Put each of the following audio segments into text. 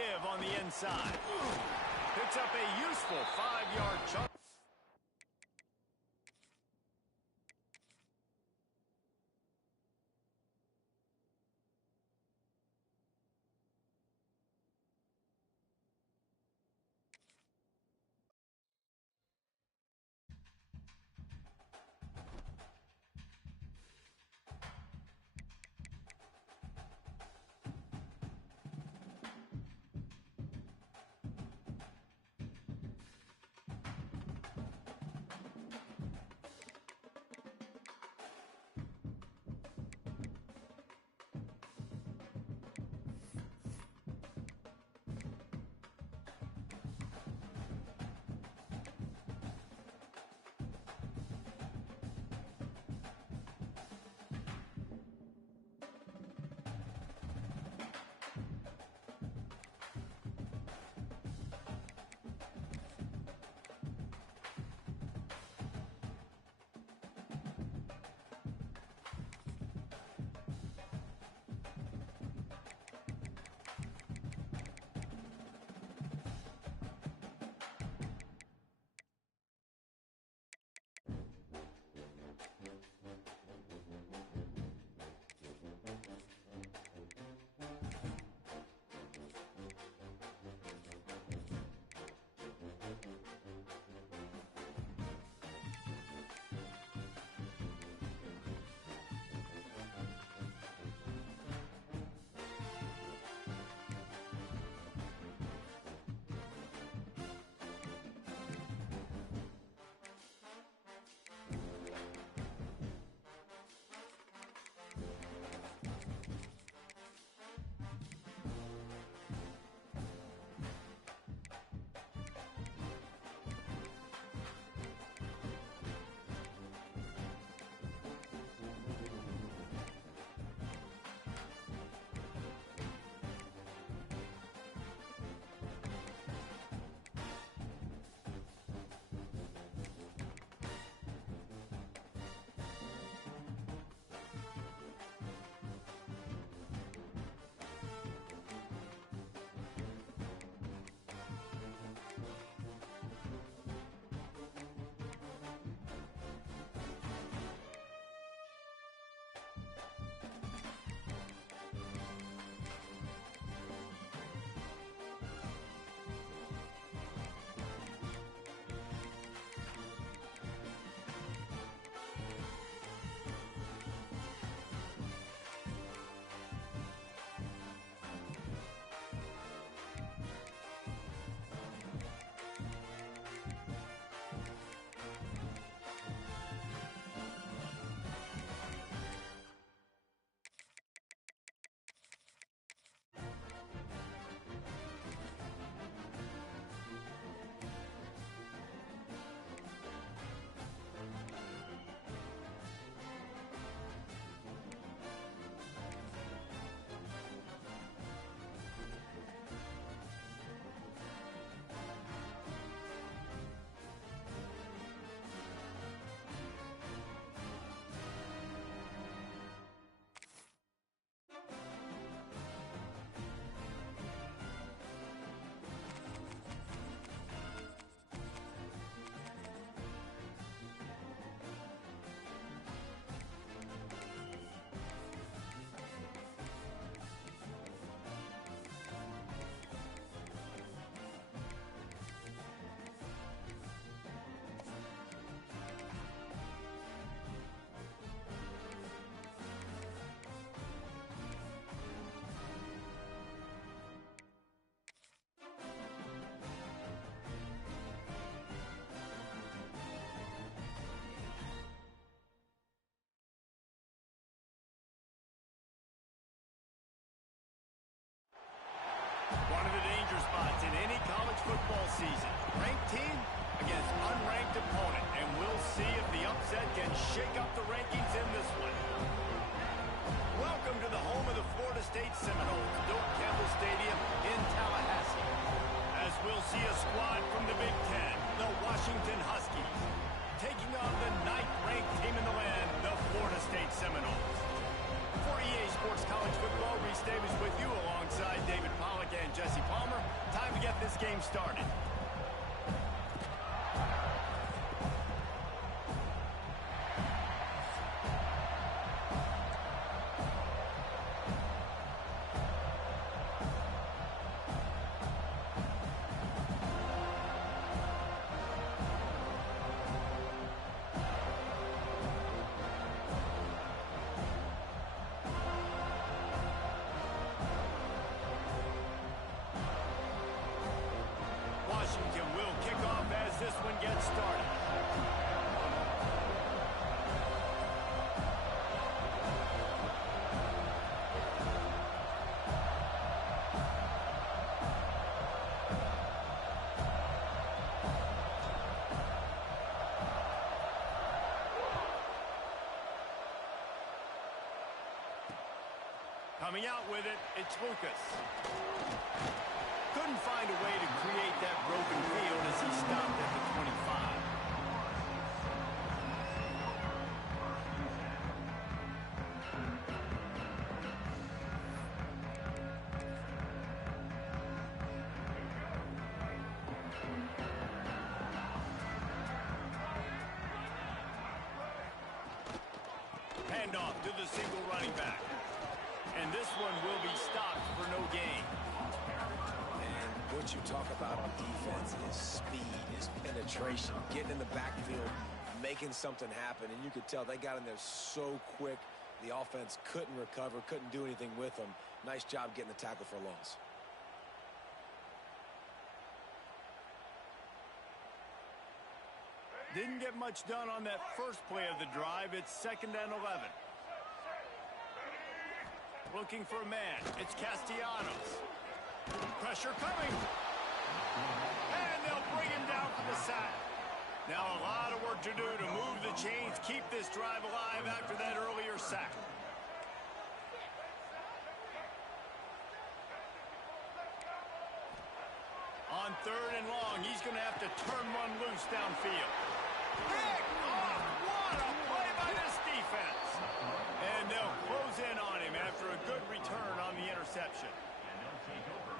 give on the inside. Picks up a useful 5-yard chunk. One of the danger spots in any college football season. Ranked team against unranked opponent. And we'll see if the upset can shake up the rankings in this one. Welcome to the home of the Florida State Seminoles, Doak Campbell Stadium in Tallahassee. As we'll see a squad from the Big Ten, the Washington Huskies, taking on the 9th-ranked team in the land, the Florida State Seminoles. For EA Sports College Football, Reese Davis with you alongside David Pollack and Jesse Palmer. Time to get this game started. Washington will kick off as this one gets started. Coming out with it, it's Lucas. Couldn't find a way to create that broken field as he stopped at the 25. Handoff to the single running back. And this one will be stopped for no gain. What you talk about on defense is speed, is penetration, getting in the backfield, making something happen. And you could tell they got in there so quick, the offense couldn't recover, couldn't do anything with them. Nice job getting the tackle for a loss. Didn't get much done on that first play of the drive. It's 2nd and 11. Looking for a man. It's Castellanos. Pressure coming. And they'll bring him down for the sack. Now a lot of work to do to move the chains, keep this drive alive after that earlier sack. On 3rd and long, he's going to have to turn one loose downfield. Pick off! What a play by this defense! And they'll close in on him after a good return on the interception.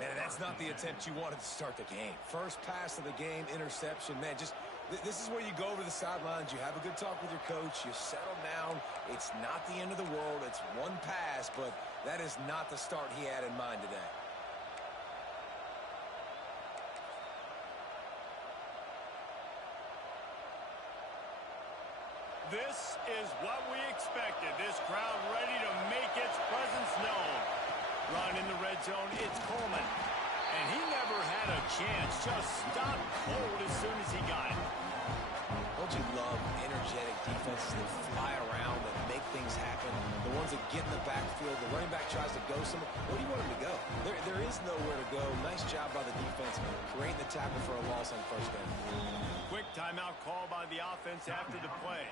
Man, that's not the attempt you wanted to start the game. First pass of the game, interception. Man, just this is where you go over the sidelines. You have a good talk with your coach. You settle down. It's not the end of the world. It's one pass, but that is not the start he had in mind today. This is what we expected. This crowd ready to make its presence known. Run in the red zone, it's Coleman. And he never had a chance. Just stopped cold as soon as he got it. Don't you love energetic defenses that fly around and make things happen? The ones that get in the backfield, the running back tries to go somewhere. Where do you want him to go? There is nowhere to go. Nice job by the defense, creating the tackle for a loss on first down. Quick timeout call by the offense after the play.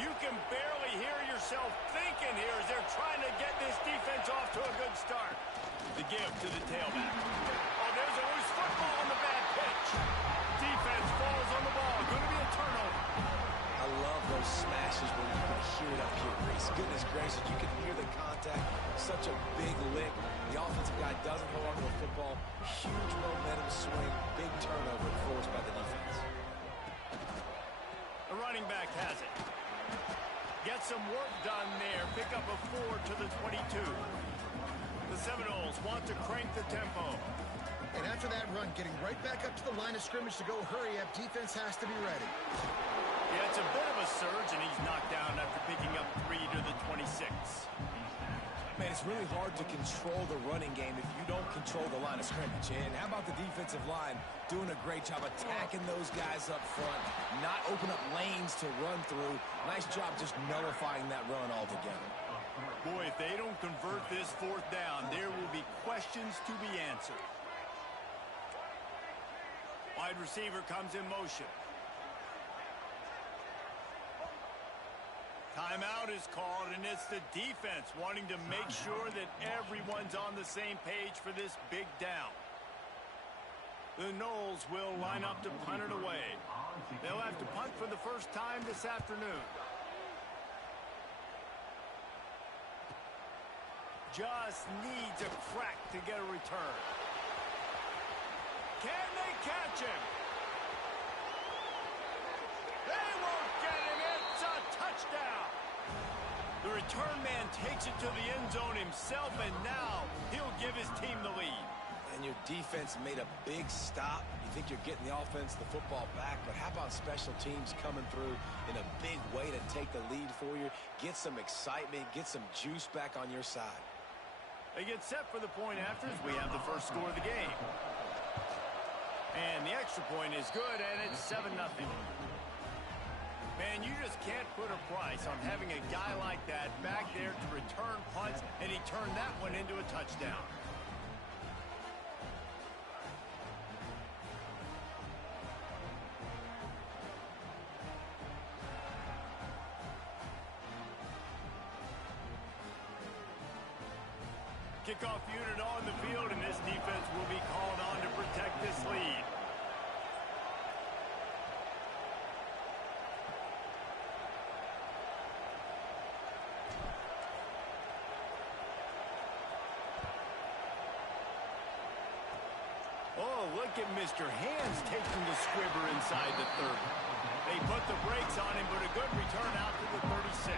You can barely hear yourself thinking here as they're trying to get this defense off to a good start. The give to the tailback. Oh, there's a loose football on the bad pitch. Defense falls on the ball. Going to be a turnover. I love those smashes where you can hear it up here, Reese. Goodness gracious, you can hear the contact. Such a big lick. The offensive guy doesn't hold on to the football. Huge momentum swing. Big turnover forced by the defense. The running back has it. Get some work done there. Pick up a 4 to the 22. The Seminoles want to crank the tempo. And after that run, getting right back up to the line of scrimmage to go hurry up, defense has to be ready. Yeah, it's a bit of a surge, and he's knocked down after picking up 3 to the 26. Man, it's really hard to control the running game if you don't control the line of scrimmage. And how about the defensive line doing a great job attacking those guys up front, not open up lanes to run through. Nice job just nullifying that run altogether. Boy, if they don't convert this 4th down, there will be questions to be answered. Wide receiver comes in motion. Timeout is called, and it's the defense wanting to make sure that everyone's on the same page for this big down. The Noles will line up to punt it away. They'll have to punt for the first time this afternoon. Just needs a crack to get a return. Can they catch him? They won't get him. It's a touchdown. The return man takes it to the end zone himself, and now he'll give his team the lead. And your defense made a big stop. You think you're getting the offense, the football back, but how about special teams coming through in a big way to take the lead for you? Get some excitement, get some juice back on your side. They get set for the point after as we have the first score of the game. And the extra point is good, and it's 7-0. Man, you just can't put a price on having a guy like that back there to return punts, and he turned that one into a touchdown. Kickoff unit on the field, and this defense will be called on to protect this lead. Oh, look at Mr. Hands taking the squibber inside the 30. They put the brakes on him, but a good return out to the 36.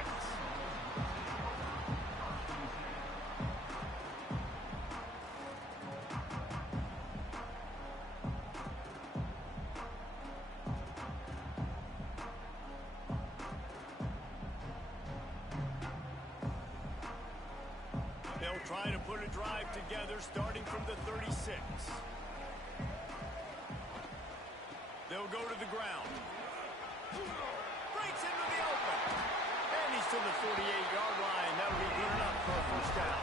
They'll try to put a drive together starting from the 36. They'll go to the ground. Breaks into the open. And he's to the 48-yard line. That'll be good enough for a first down.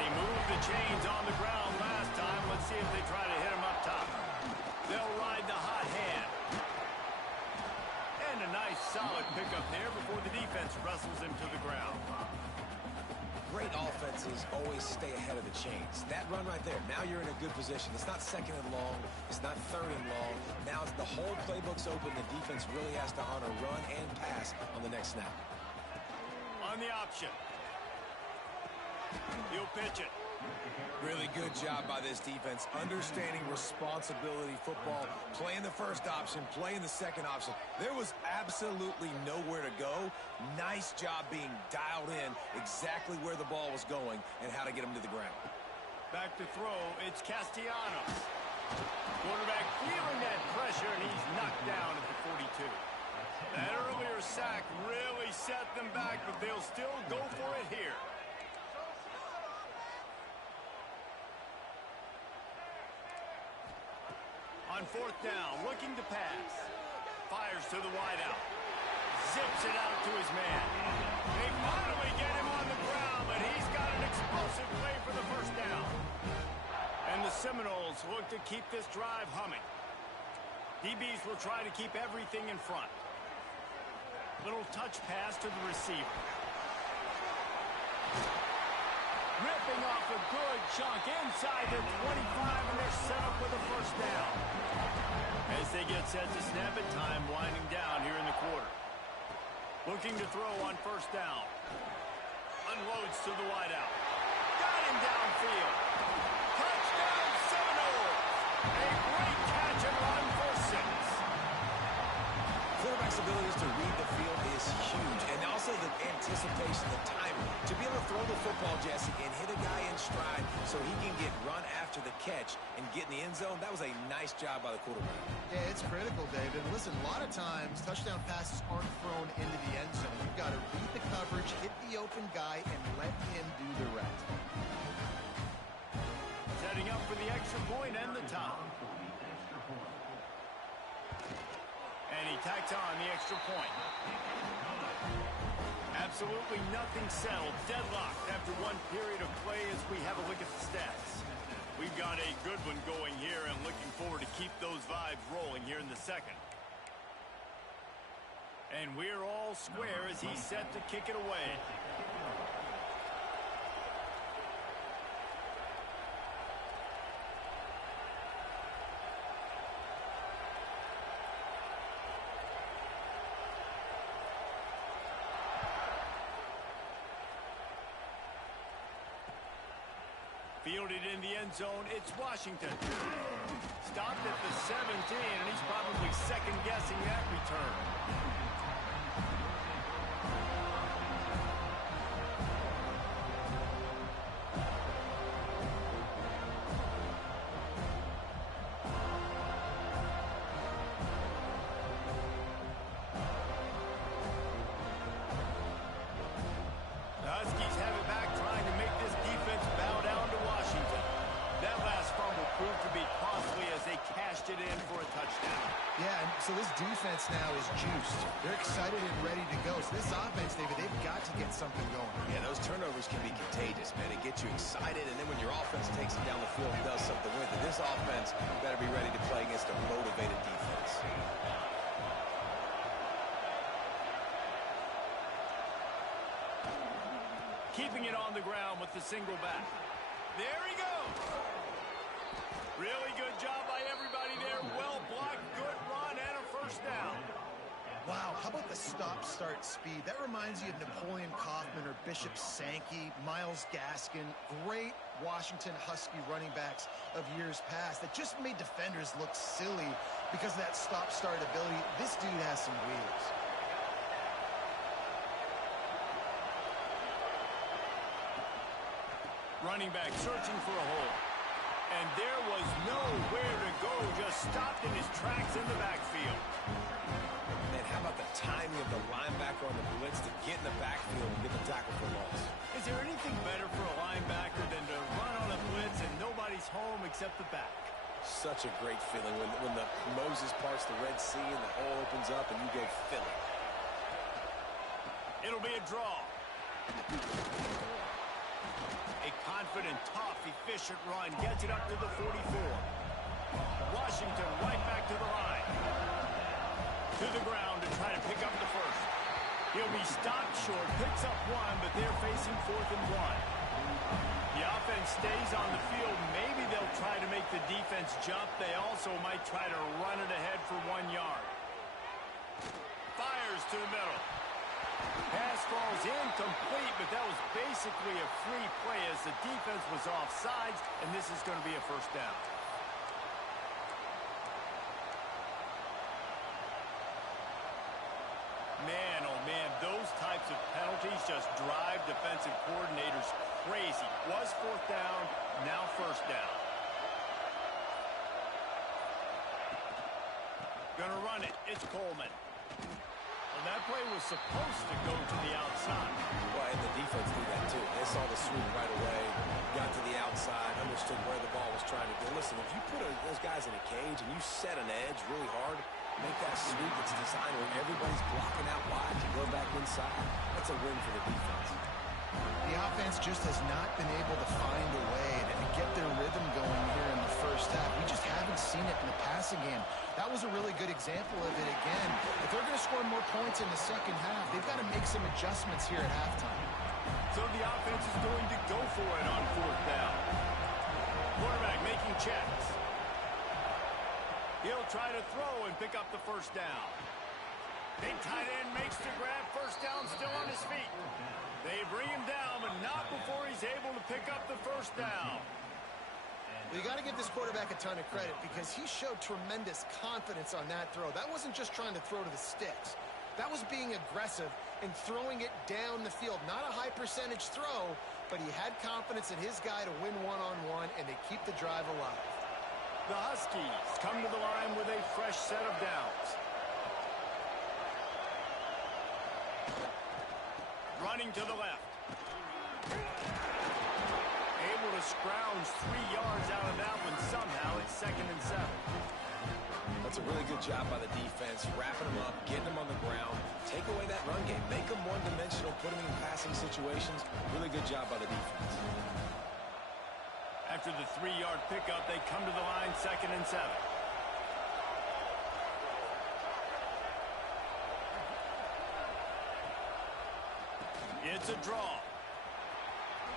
They moved the chains on the ground last time. Let's see if they try to hit him up top. They'll ride the hot hand. And a nice solid pickup there before the defense wrestles him to the ground. Great offenses always stay ahead of the chains. That run right there, now you're in a good position. It's not second and long. It's not third and long. Now the whole playbook's open. The defense really has to honor run and pass on the next snap. On the option. He'll pitch it. Really good job by this defense. Understanding responsibility football. Playing the first option, playing the second option. There was absolutely nowhere to go. Nice job being dialed in exactly where the ball was going and how to get him to the ground. Back to throw, it's Castellanos. Quarterback feeling that pressure, and he's knocked down at the 42. That earlier sack really set them back, but they'll still go for it here. On fourth down, looking to pass. Fires to the wideout. Zips it out to his man. They finally get him on the ground, but he's got an explosive play for the first down. And the Seminoles look to keep this drive humming. DBs will try to keep everything in front. Little touch pass to the receiver. Ripping off a good chunk inside the 25, and they're set up with a first down. As they get set to snap it, time winding down here in the quarter. Looking to throw on first down. Unloads to the wideout. Got him downfield. Touchdown Seminoles. A great catch and run for 6. Quarterback's abilities to read the field is huge, and also the anticipation, the timing. To be able to throw the football, Jesse, and hit a guy in stride so he can get run after the catch and get in the end zone, that was a nice job by the quarterback. Yeah, it's critical, David. Listen, a lot of times touchdown passes aren't thrown into the end zone. You've got to read the coverage, hit the open guy, and let him do the rest. Setting up for the extra point and the top. And he tacks on the extra point. Absolutely nothing settled. Deadlocked after one period of play as we have a look at the stats. We've got a good one going here and looking forward to keep those vibes rolling here in the second. And we're all square as he's set to kick it away. Fielded in the end zone, it's Washington. Stopped at the 17, and he's probably second-guessing that return. The Huskies have it back, trying to make this defense bow down to Washington. That last fumble proved to be costly as they cashed it in for a touchdown. Yeah, and so this defense now is juiced. They're excited and ready to go. So this offense, David, they've got to get something going. Yeah, those turnovers can be contagious, man. It gets you excited, and then when your offense takes it down the field and does something with it, this offense better be ready to play against a motivated defense. Keeping it on the ground with the single back. There he goes. Really good job by everybody there. Well blocked, good run, and a first down. Wow, how about the stop-start speed? That reminds you of Napoleon Kaufman or Bishop Sankey, Myles Gaskin, great Washington Husky running backs of years past that just made defenders look silly because of that stop-start ability. This dude has some wheels. Running back searching for a hole. And there was nowhere to go, just stopped in his tracks in the backfield. And how about the timing of the linebacker on the blitz to get in the backfield and get the tackle for loss? Is there anything better for a linebacker than to run on a blitz and nobody's home except the back? Such a great feeling when the Moses parts the Red Sea and the hole opens up and you go fill it. It'll be a draw. A confident, tough, efficient run gets it up to the 44. Washington right back to the line. To the ground to try to pick up the first. He'll be stopped short, picks up one, but they're facing 4th and 1. The offense stays on the field. Maybe they'll try to make the defense jump. They also might try to run it ahead for 1 yard. Fires to the middle. Pass falls incomplete, but that was basically a free play as the defense was offsides, and this is going to be a first down. Man, oh man, those types of penalties just drive defensive coordinators crazy. Was 4th down, now first down. Gonna run it, it's Coleman. Well, that play was supposed to go to the outside. Well, and the defense did that too. They saw the sweep right away, got to the outside, understood where the ball was trying to go. Listen, if you put those guys in a cage and you set an edge really hard, make that sweep that's designed where everybody's blocking out wide to go back inside, that's a win for the defense. The offense just has not been able to find a way to get their rhythm going here in the first half. We just haven't seen it in the passing game. That was a really good example of it again. If they're going to score more points in the second half, they've got to make some adjustments here at halftime. So the offense is going to go for it on 4th down. Quarterback making checks. He'll try to throw and pick up the first down. Big tight end makes the grab. First down, still on his feet. They bring him down, but not before he's able to pick up the first down. Well, you got to give this quarterback a ton of credit because he showed tremendous confidence on that throw. That wasn't just trying to throw to the sticks. That was being aggressive and throwing it down the field. Not a high percentage throw, but he had confidence in his guy to win one-on-one, and they keep the drive alive. The Huskies come to the line with a fresh set of downs. Running to the left. Able to scrounge 3 yards out of that one somehow. It's 2nd and 7. That's a really good job by the defense, wrapping them up, getting them on the ground, take away that run game, make them one-dimensional, put them in passing situations. Really good job by the defense. After the 3-yard pickup, they come to the line 2nd and 7. It's a draw.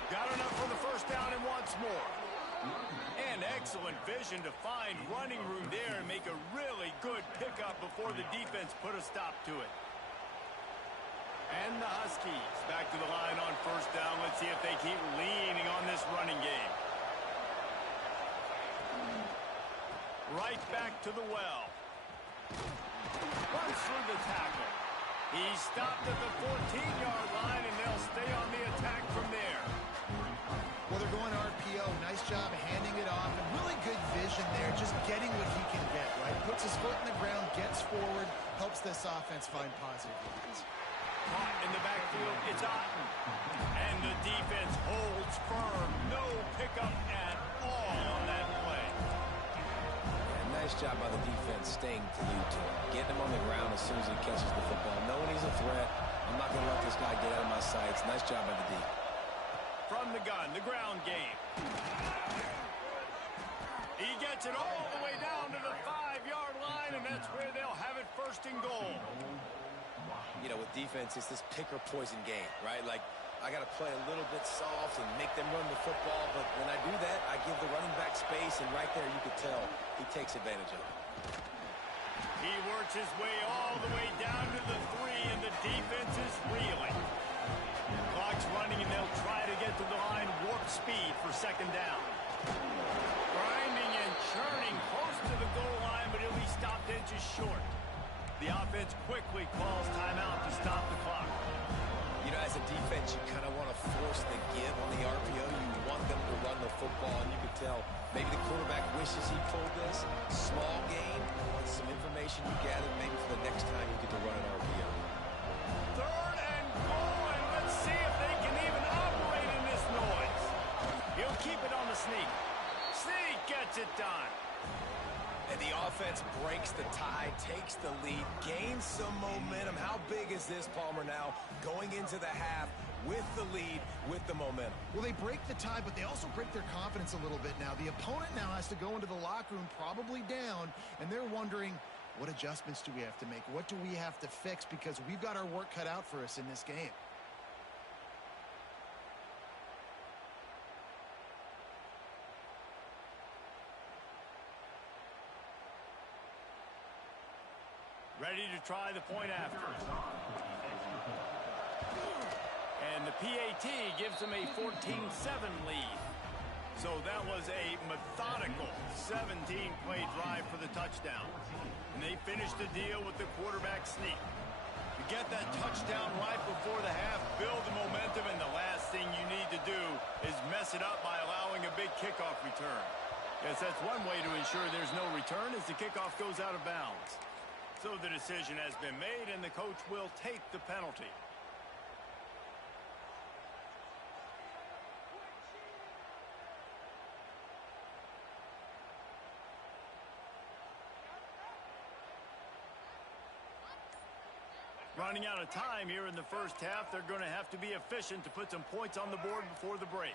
Got enough for the first down and wants more. And excellent vision to find running room there and make a really good pickup before the defense put a stop to it. And the Huskies back to the line on first down. Let's see if they keep leaning on this running game. Right back to the well. Runs through the tackle. He stopped at the 14-yard line, and they'll stay on the attack from there. Well, they're going RPO. Nice job handing it off, and really good vision there, just getting what he can get, right? Puts his foot in the ground, gets forward, helps this offense find positive lines. Caught in the backfield, it's Otten. And the defense holds firm. No pickup at all on that play. Yeah, nice job by the defense staying glued to him. Getting him on the ground as soon as he catches the football. Knowing he's a threat, I'm not going to let this guy get out of my sights. Nice job by the D. From the gun, the ground game. He gets it all the way down to the 5-yard line, and that's where they'll have it first and goal. You know, with defense, it's this pick or poison game, right? Like, I got to play a little bit soft and make them run the football, but when I do that, I give the running back space, and right there you could tell he takes advantage of it. He works his way all the way down to the 3, and the defense is reeling. Clock's running, and they'll try to get to the line, warp speed for second down. Grinding and churning close to the goal line, but he'll be stopped inches short. The offense quickly calls timeout to stop the clock. You know, as a defense, you kind of want to force the give on the RPO. You want them to run the football, and you can tell maybe the quarterback wishes he pulled this. Small game, some information you gather maybe for the next time you get to run an RPO. Third and goal, and let's see if they can even operate in this noise. He'll keep it on the sneak. Sneak gets it done. And the offense breaks the tie, takes the lead, gains some momentum. How big is this, Palmer, now going into the half with the lead, with the momentum? Well, they break the tie, but they also break their confidence a little bit now. The opponent now has to go into the locker room probably down, and they're wondering, what adjustments do we have to make? What do we have to fix? Because we've got our work cut out for us in this game. Ready to try the point after. And the PAT gives them a 14-7 lead. So that was a methodical 17-play drive for the touchdown. And they finished the deal with the quarterback sneak. You get that touchdown right before the half, build the momentum, and the last thing you need to do is mess it up by allowing a big kickoff return. Yes, that's one way to ensure there's no return as the kickoff goes out of bounds. So the decision has been made, and the coach will take the penalty. Running out of time here in the first half, they're going to have to be efficient to put some points on the board before the break.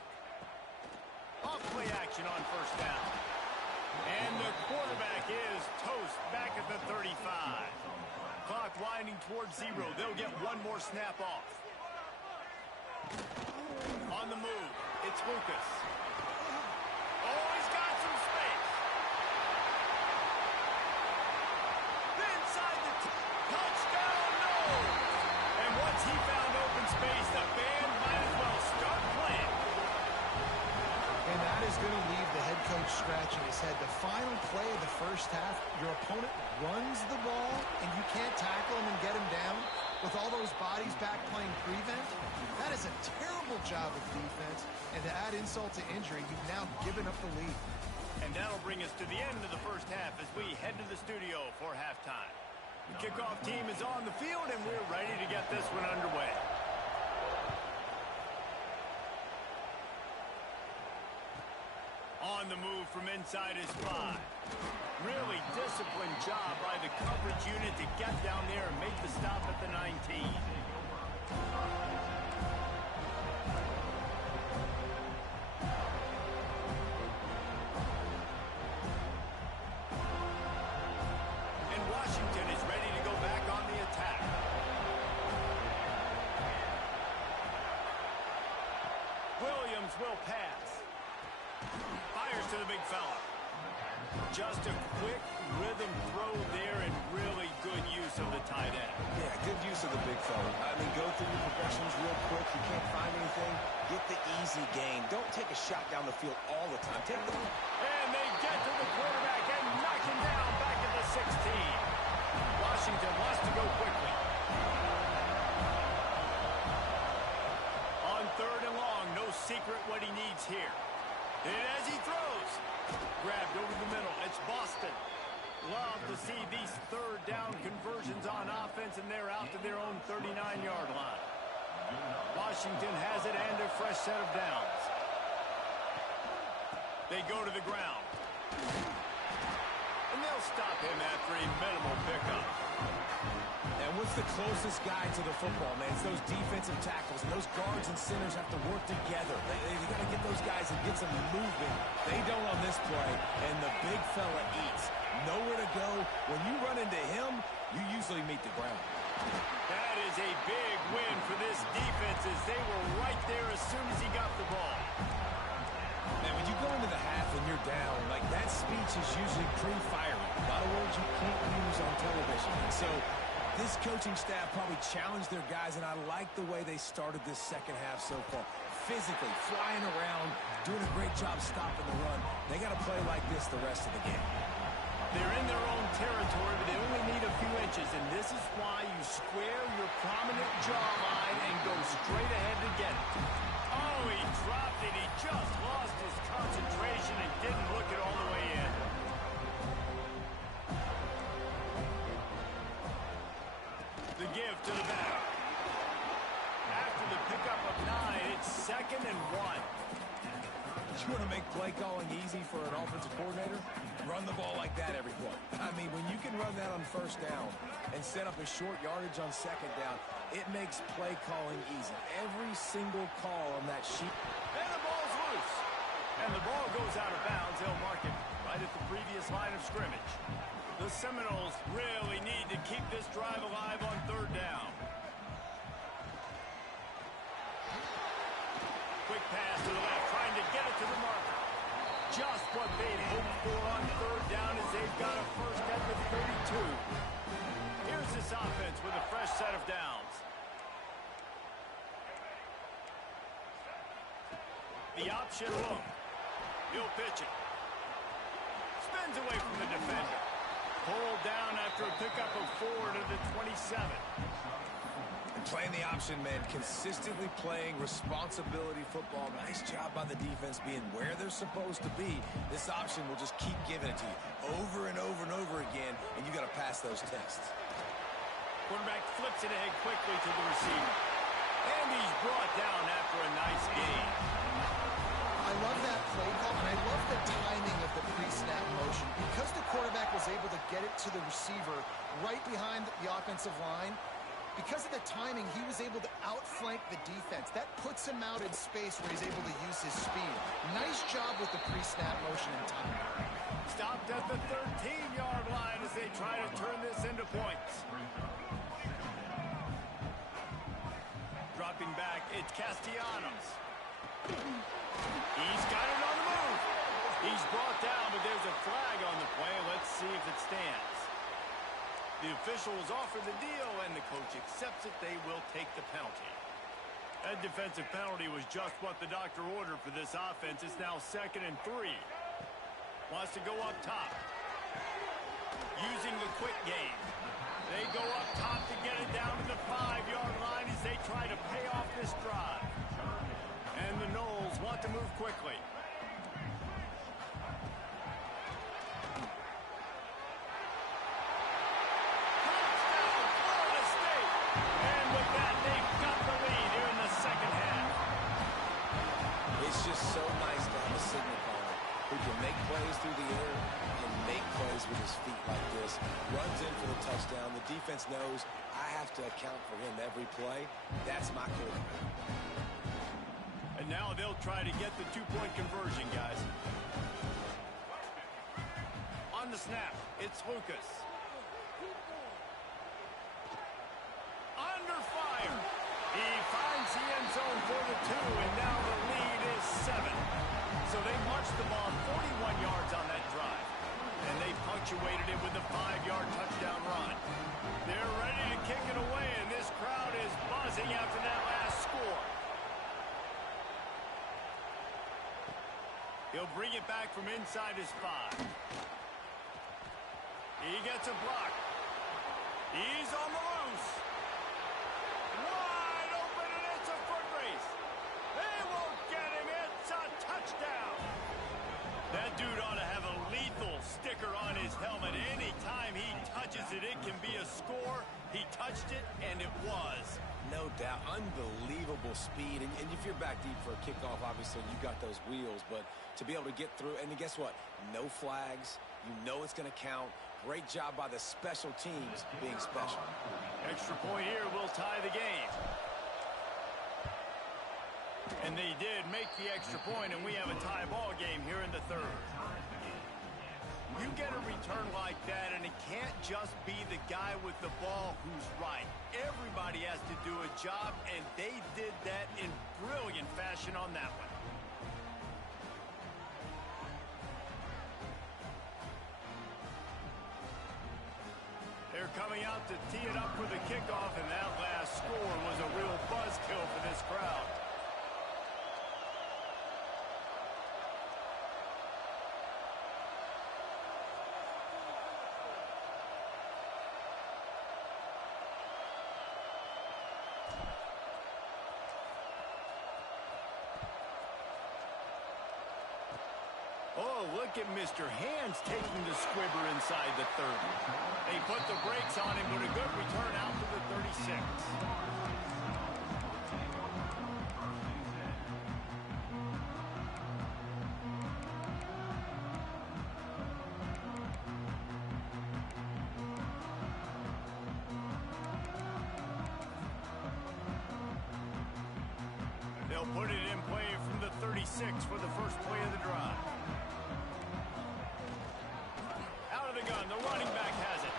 Off-play action on first down. And the quarterback is toast back at the 35. Clock winding towards 0. They'll get one more snap off. On the move, it's Lucas. Oh, he's got some space. Inside the touchdown, no! And once he found open space, the band might as well start playing. And that is going to leave the head coach scratching his head. The final play of the first half, your opponent runs the ball, and you can't tackle him and get him down with all those bodies back playing prevent. That is a terrible job of defense. And to add insult to injury, you've now given up the lead. And that'll bring us to the end of the first half as we head to the studio for halftime. The kickoff team is on the field, and we're ready to get this one underway. On the move from inside his 5. Really disciplined job by the coverage unit to get down there and make the stop at the 19. And Washington is ready to go back on the attack. Just a quick rhythm throw there and really good use of the tight end. Yeah, good use of the big fella. I mean, go through your progressions real quick. You can't find anything. Get the easy gain. Don't take a shot down the field all the time. Take the... And they get to the quarterback and knock him down back at the 16. Washington wants to go quickly. On 3rd and long, no secret what he needs here. And as he throws, grabbed over the middle. It's Boston. Love to see these 3rd down conversions on offense, and they're out to their own 39-yard line. Washington has it and a fresh set of downs. They go to the ground. And they'll stop him after a minimal pickup. And what's the closest guy to the football, man? It's those defensive tackles, and those guards and centers have to work together. They got to get those guys and get some movement. They don't on this play, and the big fella eats. Nowhere to go. When you run into him, you usually meet the ground. That is a big win for this defense as they were right there as soon as he got the ball. Man, when you go into the half and you're down, like that speech is usually pretty fiery. A lot of words you can't use on television. And so this coaching staff probably challenged their guys, and I like the way they started this second half so far. Physically, flying around, doing a great job stopping the run. They got to play like this the rest of the game. They're in their own territory, but they only need a few inches, and this is why you square your prominent jawline and go straight ahead to get it. Oh, he dropped it. He just lost his concentration and didn't look it all the way in. The give to the back. After the pickup of 9, it's 2nd and 1. You want to make play calling easy for an offensive coordinator? Run the ball like that every play. I mean, when you can run that on 1st down and set up a short yardage on 2nd down, it makes play calling easy. Every single call on that sheet. And the ball's loose. And the ball goes out of bounds. They'll mark it right at the previous line of scrimmage. The Seminoles really need to keep this drive alive on 3rd down. Quick pass to the left, trying to get it to the marker. Just what they'd hoped for on 3rd down as they've got a first at the 32. Here's this offense with a fresh set of downs. The option look. He'll pitch it. Spins away from the defender. Pulled down after a pickup of 4 to the 27. Playing the option, man, consistently playing responsibility football. Nice job by the defense being where they're supposed to be. This option will just keep giving it to you over and over and over again, and you got to pass those tests. Quarterback flips it ahead quickly to the receiver. And he's brought down after a nice gain. I love that play call, and I love the timing of the pre-snap motion. Because the quarterback was able to get it to the receiver right behind the offensive line, because of the timing, he was able to outflank the defense. That puts him out in space where he's able to use his speed. Nice job with the pre-snap motion and timing. Stopped at the 13-yard line as they try to turn this into points. Dropping back, it's Castellanos. He's got it on the move. He's brought down, but there's a flag on the play. Let's see if it stands. The officials offer the deal, and the coach accepts it. They will take the penalty. That defensive penalty was just what the doctor ordered for this offense. It's now 2nd and 3. Wants to go up top. Using the quick game. They go up top to get it down to the 5-yard line as they try to pay off this drive. And the Noles want to move quickly. So nice to have a signal caller who can make plays through the air and make plays with his feet like this. Runs in for the touchdown. The defense knows I have to account for him every play. That's my quarterback. And now they'll try to get the 2-point conversion, guys. On the snap, it's Lucas. Under fire. He finds the end zone for the 2, and now the lead is 7. So they marched the ball 41 yards on that drive. and they punctuated it with a 5-yard touchdown run. They're ready to kick it away, and this crowd is buzzing after that last score. He'll bring it back from inside his 5. He gets a block. He's on the loose. Wide open, and it's a foot race. They won't get him. It's a touchdown. That dude ought to have a lethal sticker on his helmet. Anytime he touches it, it can be a score. He touched it, and it was. No doubt. Unbelievable speed. And if you're back deep for a kickoff, obviously you got those wheels. But to be able to get through, and guess what? No flags. You know it's going to count. Great job by the special teams being special. Extra point here will tie the game. And they did make the extra point, and we have a tie ball game here in the third. You get a return like that, and it can't just be the guy with the ball who's right. Everybody has to do a job, and they did that in brilliant fashion on that one. They're coming out to tee it up for the kickoff, and that last score was a real buzzkill for this crowd. Oh, look at Mr. Hands taking the squibber inside the 30. They put the brakes on him, but a good return out to the 36. They'll put it in play from the 36 for the first play of the drive. Out of the gun, the running back has it.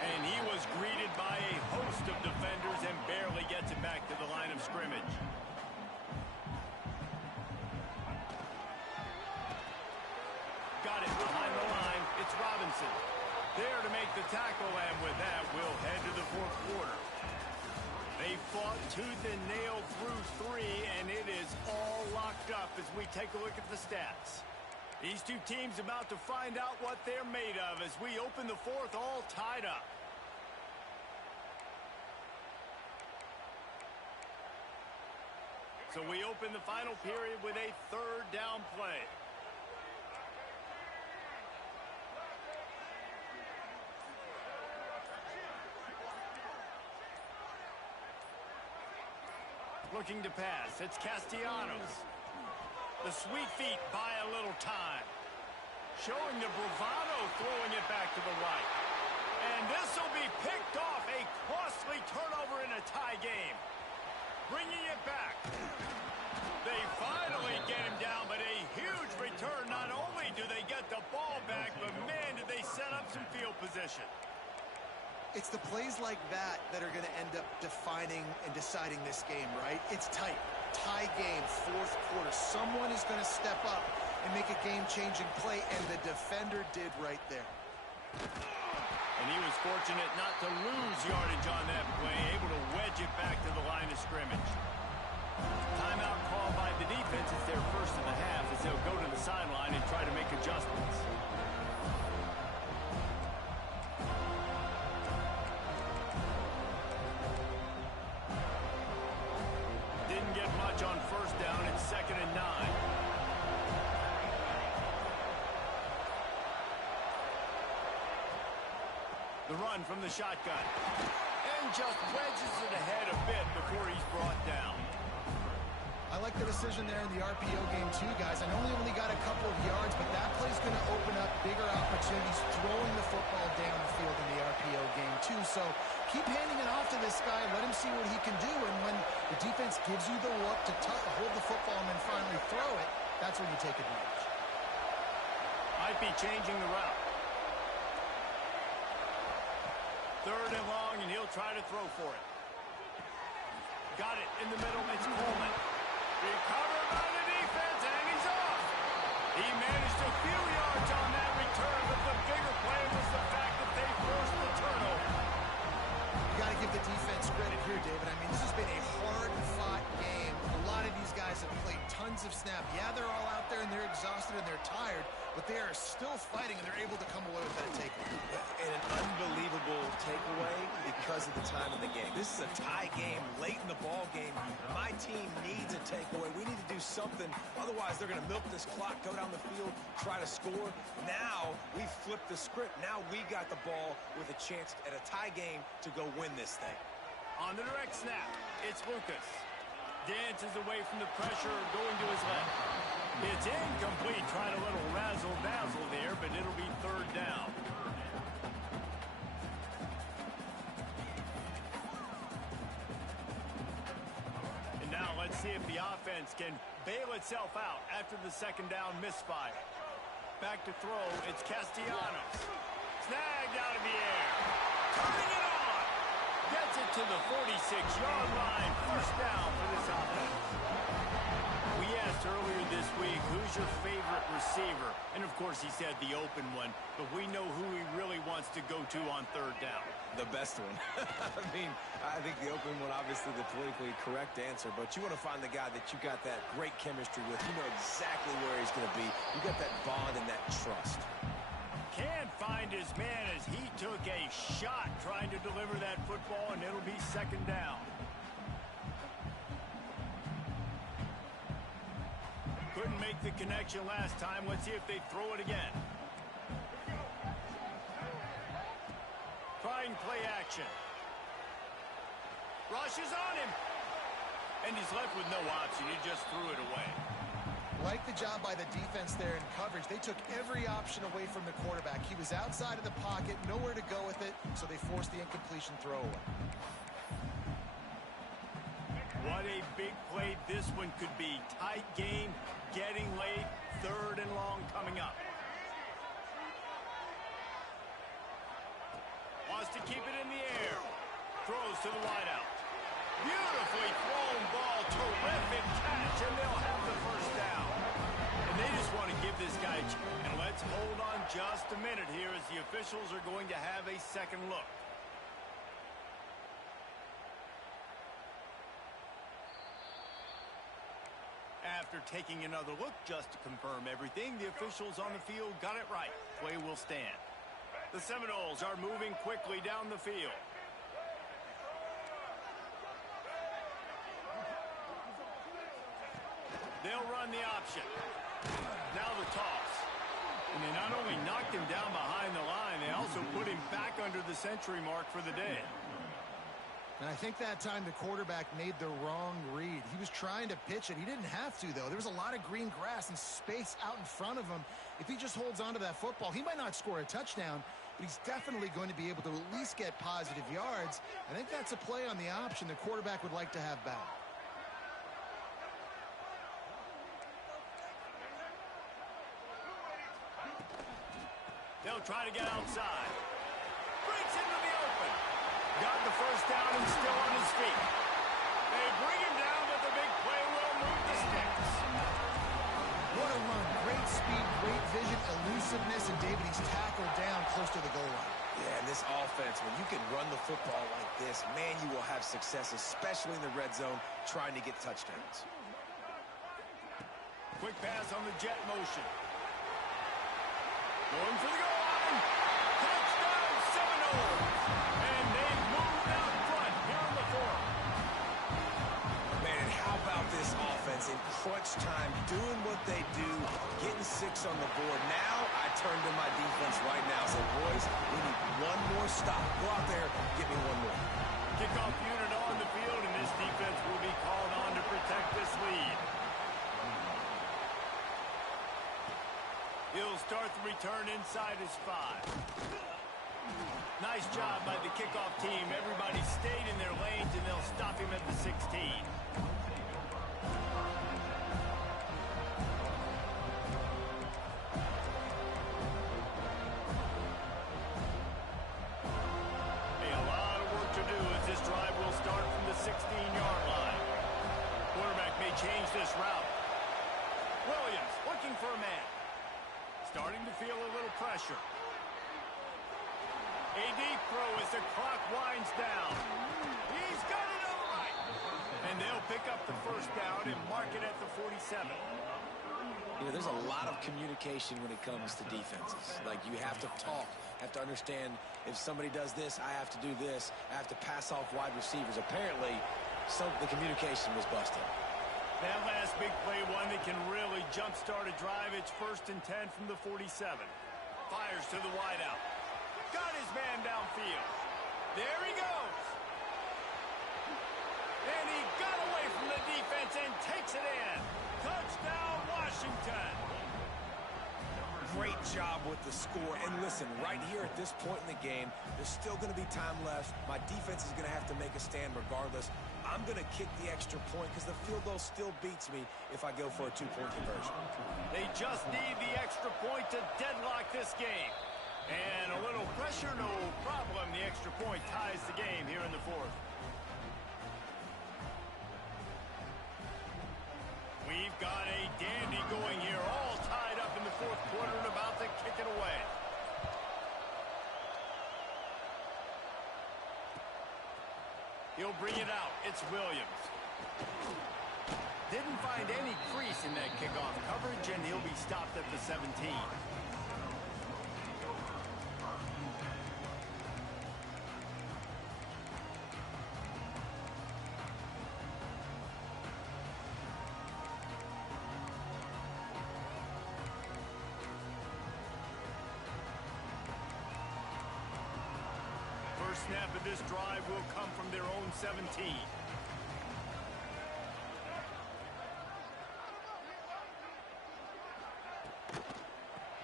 And he was greeted by a host of defenders and barely gets it back to the line of scrimmage. Got it behind the line. It's Robinson. There to make the tackle, and with that, we'll head to the fourth quarter. They fought tooth and nail through 3, and it is all locked up as we take a look at the stats. These two teams about to find out what they're made of as we open the fourth all tied up. So we open the final period with a third down play. Looking to pass. It's Castellanos. The sweet feet buy a little time. Showing the bravado, throwing it back to the right. And this will be picked off. A costly turnover in a tie game. Bringing it back. They finally get him down, but a huge return. Not only do they get the ball back, but man, did they set up some field position. It's the plays like that that are going to end up defining and deciding this game, right? It's tight. Tie game, fourth quarter. Someone is going to step up and make a game-changing play, and the defender did right there. And he was fortunate not to lose yardage on that play, able to wedge it back to the line of scrimmage. Timeout called by the defense. It's their first of the half as they'll go to the sideline and try to make adjustments. Didn't get much on first down. It's 2nd and 9. The run from the shotgun. And just wedges it ahead a bit before he's brought down. I like the decision there in the RPO game too, guys. I know he only got a couple of yards, but that play's going to open up bigger opportunities throwing the football down the field in the RPO game too. So keep handing it off to this guy. Let him see what he can do. And when the defense gives you the look to hold the football and then finally throw it, that's when you take advantage. Might be changing the route. 3rd and long, and he'll try to throw for it. Got it in the middle. It's Coleman. Recovered by the defense, and he's off. He managed a few yards on that return, but the bigger play was the fact that they forced the turnover. You got to give the defense credit here, David. I mean, this has been a hard-fought game. A lot of these guys have played tons of snaps. Yeah, they're all out there and they're exhausted and they're tired, but they are still fighting and they're able to come away with that takeaway. And an unbelievable takeaway because of the time of the game. This is a tie game late in the ball game. My team needs a takeaway. We need to do something. Otherwise, they're going to milk this clock, go down the field, try to score. Now we flip the script. Now we got the ball with a chance at a tie game to go win this thing. On the direct snap, it's Lucas. Dances away from the pressure, going to his left. It's incomplete, trying a little razzle-dazzle there, but it'll be third down. And now let's see if the offense can bail itself out after the second down misfire. Back to throw, it's Castellanos. Snagged out of the air. Turning it on. Gets it to the 46-yard line. First down for this offense. We asked earlier this week, who's your favorite receiver? And, of course, he said the open one. But we know who he really wants to go to on third down. The best one. I mean, I think the open one, obviously the politically correct answer, but you want to find the guy that you got that great chemistry with. You know exactly where he's going to be. You got that bond and that trust. Can't find his man as he took a shot trying to deliver that football, and it'll be second down. Couldn't make the connection last time. Let's see if they throw it again. Trying play action. Rushes on him. And he's left with no option. He just threw it away. Like the job by the defense there in coverage. They took every option away from the quarterback. He was outside of the pocket, nowhere to go with it, so they forced the incompletion throwaway. What a big play this one could be. Tight game, getting late, third and long coming up. Wants to keep it in the air. Throws to the wideout. Beautifully thrown ball. Terrific catch, and they'll have the first down. And they just want to give this guy a chance. And let's hold on just a minute here as the officials are going to have a second look. After taking another look just to confirm everything, the officials on the field got it right. Play will stand. The Seminoles are moving quickly down the field. They'll run the option. Now the toss. And they not only knocked him down behind the line, they also put him back under the century mark for the day. And I think that time the quarterback made the wrong read. He was trying to pitch it. He didn't have to, though. There was a lot of green grass and space out in front of him. If he just holds on to that football, he might not score a touchdown, but he's definitely going to be able to at least get positive yards. I think that's a play on the option the quarterback would like to have back. They'll try to get outside. Breaks into the open. Got the first down and still on his feet. They bring him down, but the big play will move the sticks. What a run. Great speed, great vision, elusiveness, and David, he's tackled down close to the goal line. Yeah, and this offense, when you can run the football like this, man, you will have success, especially in the red zone, trying to get touchdowns. Quick pass on the jet motion. Going for the goal line. Touchdown, Seminoles. And they've moved out front here in the fourth. Man, how about this offense in crunch time, doing what they do, getting 6 on the board. Now I turn to my defense right now and say, boys, we need one more stop. Go out there, get me one more. Kickoff unit on the field, and this defense will be called on to protect this lead. He'll start the return inside his 5. Nice job by the kickoff team. Everybody stayed in their lanes, and they'll stop him at the 16. Hey, a lot of work to do as this drive will start from the 16-yard line. Quarterback may change this route. Williams looking for a man. Starting to feel a little pressure. A deep throw as the clock winds down. He's got it all right. And they'll pick up the first down and mark it at the 47. You know, there's a lot of communication when it comes to defenses. Like, you have to talk, have to understand if somebody does this, I have to do this. I have to pass off wide receivers. Apparently, the communication was busted. That last big play, one that can really jumpstart a drive. It's 1st and 10 from the 47. Fires to the wideout. Got his man downfield. There he goes. And he got away from the defense and takes it in. Touchdown, Washington. Great job with the score. And listen, right here at this point in the game, there's still going to be time left. My defense is going to have to make a stand regardless. I'm going to kick the extra point because the field goal still beats me if I go for a 2-point conversion. They just need the extra point to deadlock this game. And a little pressure, no problem. The extra point ties the game here in the 4th. We've got a dandy going here, all tied up in the 4th quarter and about to kick it away. He'll bring it out. It's Williams. Didn't find any crease in that kickoff coverage, and he'll be stopped at the 17. First snap of this drive will come from their own 17.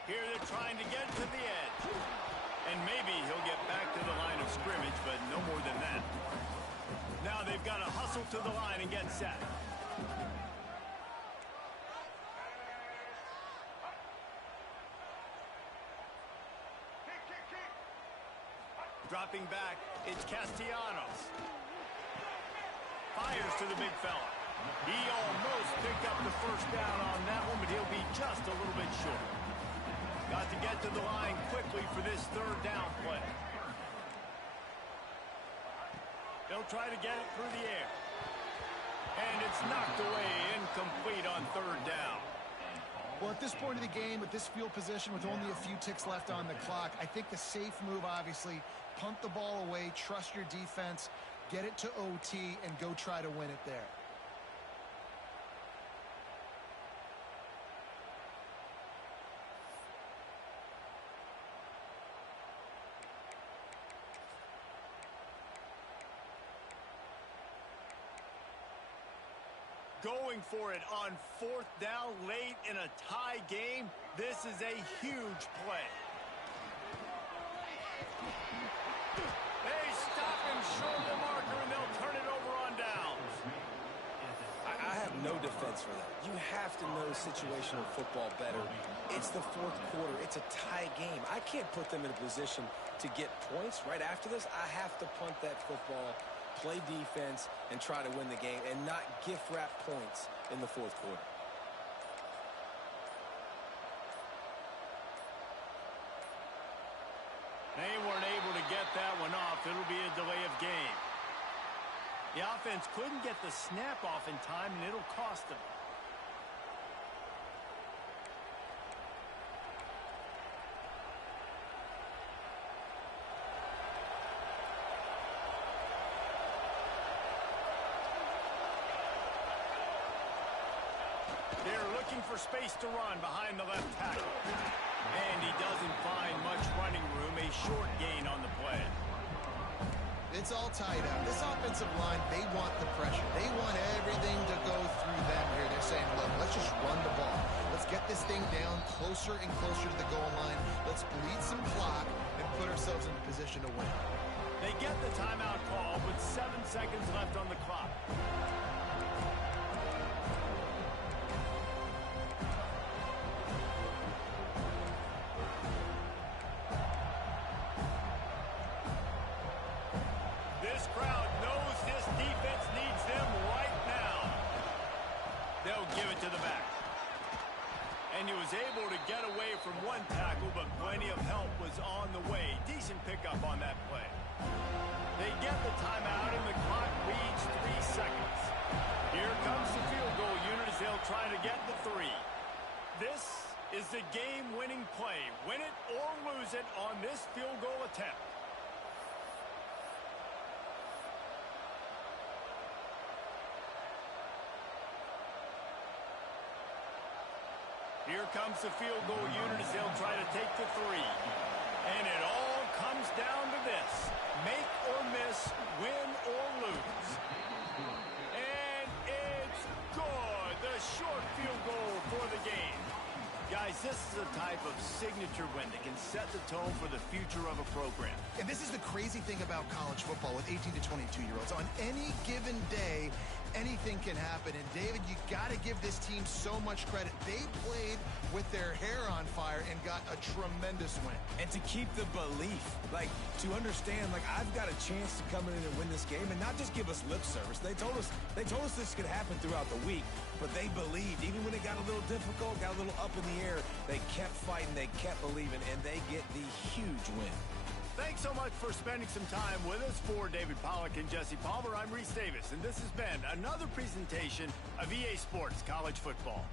Here they're trying to get to the edge. And maybe he'll get back to the line of scrimmage, but no more than that. Now they've got to hustle to the line and get set. Dropping back, it's Castellanos. Fires to the big fella. He almost picked up the first down on that one, but he'll be just a little bit short. Got to get to the line quickly for this 3rd down play. They'll try to get it through the air. And it's knocked away, incomplete on 3rd down. Well, at this point of the game, with this field position, with only a few ticks left on the clock, I think the safe move, obviously, punt the ball away, trust your defense, get it to OT, and go try to win it there. Going for it on 4th down late in a tie game. This is a huge play. They stop him short of the marker, and they'll turn it over on downs. I have no defense for that. You have to know situational football better. It's the 4th quarter. It's a tie game. I can't put them in a position to get points right after this. I have to punt that football, play defense, and try to win the game, and not gift wrap points in the 4th quarter. They weren't able to get that one off. It'll be a delay of game. The offense couldn't get the snap off in time, and it'll cost them. They're looking for space to run behind the left tackle. And he doesn't find much running room. A short gain on the play. It's all tied up. This offensive line, they want the pressure. They want everything to go through them here. They're saying, look, let's just run the ball. Let's get this thing down closer and closer to the goal line. Let's bleed some clock and put ourselves in a position to win. They get the timeout call with 7 seconds left on the clock. This crowd knows this defense needs them right now. They'll give it to the back. And he was able to get away from one tackle, but plenty of help was on the way. Decent pickup on that play. They get the timeout, and the clock reads 3 seconds. Here comes the field goal unit as they'll try to get the 3. This is the game-winning play. Win it or lose it on this field goal attempt. Here comes the field goal unit as they'll try to take the 3. And it all comes down to this. Make or miss, win or lose. And it's good. The short field goal for the game. Guys, this is a type of signature win that can set the tone for the future of a program. And this is the crazy thing about college football with 18 to 22-year-olds. On any given day, anything can happen. And, David, you got to give this team so much credit. They played with their hair on fire and got a tremendous win. And to keep the belief, like, to understand, like, I've got a chance to come in and win this game and not just give us lip service. They told us this could happen throughout the week, but they believed. Even when it got a little difficult, got a little up in the air, they kept fighting, they kept believing, and they get the huge win. Thanks so much for spending some time with us. For David Pollack and Jesse Palmer, I'm Reese Davis, and this has been another presentation of EA Sports College Football.